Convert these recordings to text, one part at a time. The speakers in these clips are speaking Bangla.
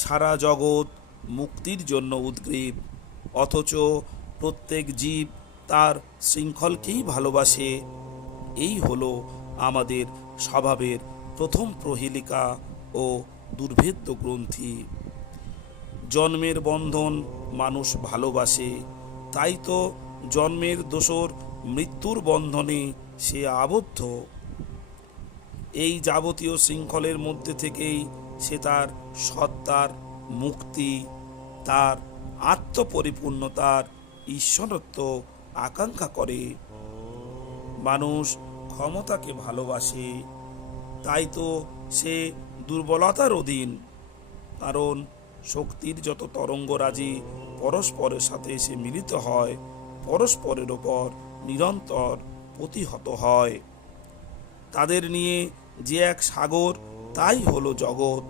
সারা জগৎ মুক্তির জন্য উদ্গ্রীব, অথচ প্রত্যেক জীব তার শৃঙ্খলকেই ভালোবাসে। এই হলো আমাদের স্বভাবের প্রথম প্রহেলিকা ও দুর্ভেদ্য গ্রন্থি। জন্মের বন্ধন মানুষ ভালোবাসে, তাই তো জন্মের দোসর মৃত্যুর বন্ধনে সে আবদ্ধ। এই যাবতীয় শৃঙ্খলের মধ্যে থেকেই সে তার সত্তার মুক্তি, তার আত্মপরিপূর্ণতার ঈশ্বরত্ব আকাঙ্ক্ষা করে। মানুষ ক্ষমতাকে ভালোবাসে, তাই তো সে দুর্বলতার অধীন। কারণ শক্তির যত তরঙ্গরাজি পরস্পরের সাথে এসে মিলিত হয়, পরস্পরের ওপর নিরন্তর প্রতিহত হয়। তাদের নিয়ে যে এক সাগর, তাই হলো জগৎ।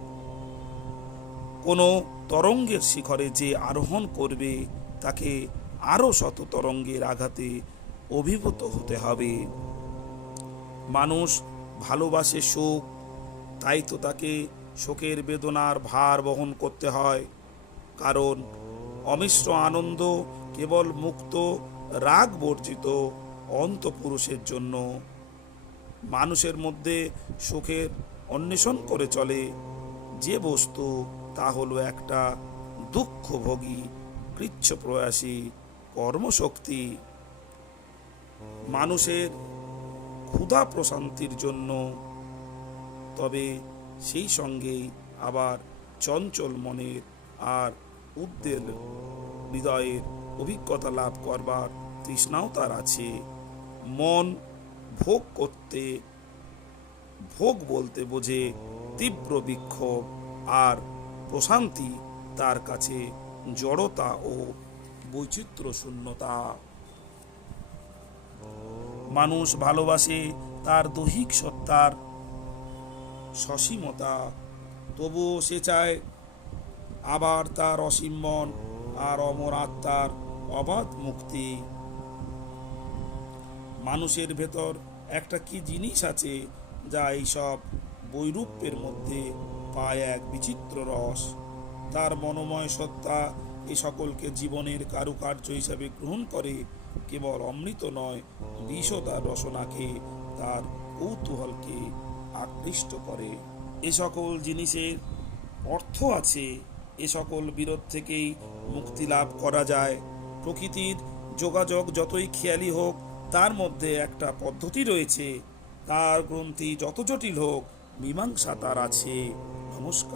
কোনো তরঙ্গের শিখরে যে আরোহণ করবে, তাকে আরও শত তরঙ্গের আঘাতে অভিভূত হতে হবে। মানুষ ভালোবাসে সুখ, তাই তো তাকে শোকের বেদনার ভার বহন করতে হয়। কারণ অমিশ্র আনন্দ কেবল মুক্ত রাগ বর্জিত অন্তঃপুরুষের জন্য। মানুষের মধ্যে সুখের অন্বেষণ করে চলে যে বস্তু, তা হলো একটা দুঃখভোগী কৃচ্ছপ্রয়াসী কর্মশক্তি। মানুষের ক্ষুধা প্রশান্তির জন্য, তবে সেই সঙ্গেই আবার চঞ্চল মনের আর উদ্বেল হৃদয়ের অভিজ্ঞতা লাভ করবার তৃষ্ণাও তার আছে। মন ভোগ করতে, ভোগ বলতে বোঝে তীব্র বিক্ষোভ, আর প্রশান্তি তার কাছে জড়তা ও বৈচিত্র্য শূন্যতা। মানুষ ভালোবাসে তার দৈহিক সত্তার সসীমতা, তবুও সে চায় আবার তার অসীম মন আর অমর আত্মার অবাধ মুক্তি। মানুষের ভেতর একটা কি জিনিস আছে, যা এইসব বৈরূপ্যের মধ্যে পায় এক বিচিত্র রস। তার মনোময় সত্তা এ সকলকে জীবনের কারুকার্য হিসাবে গ্রহণ করে। কেবল অমৃত নয়, বিষও তার রসনাকে, তার কৌতূহলকে আকৃষ্ট করে। এ সকল জিনিসের অর্থ আছে, এ সকল বিরোধ থেকেই মুক্তি লাভ করা যায়। প্রকৃতির যোগাযোগ যতই খেয়ালি হোক, তার মধ্যে একটা পদ্ধতি রয়েছে। তার গ্রন্থি যত জটিল হোক, মীমাংসা তার আছে। নমস্কার।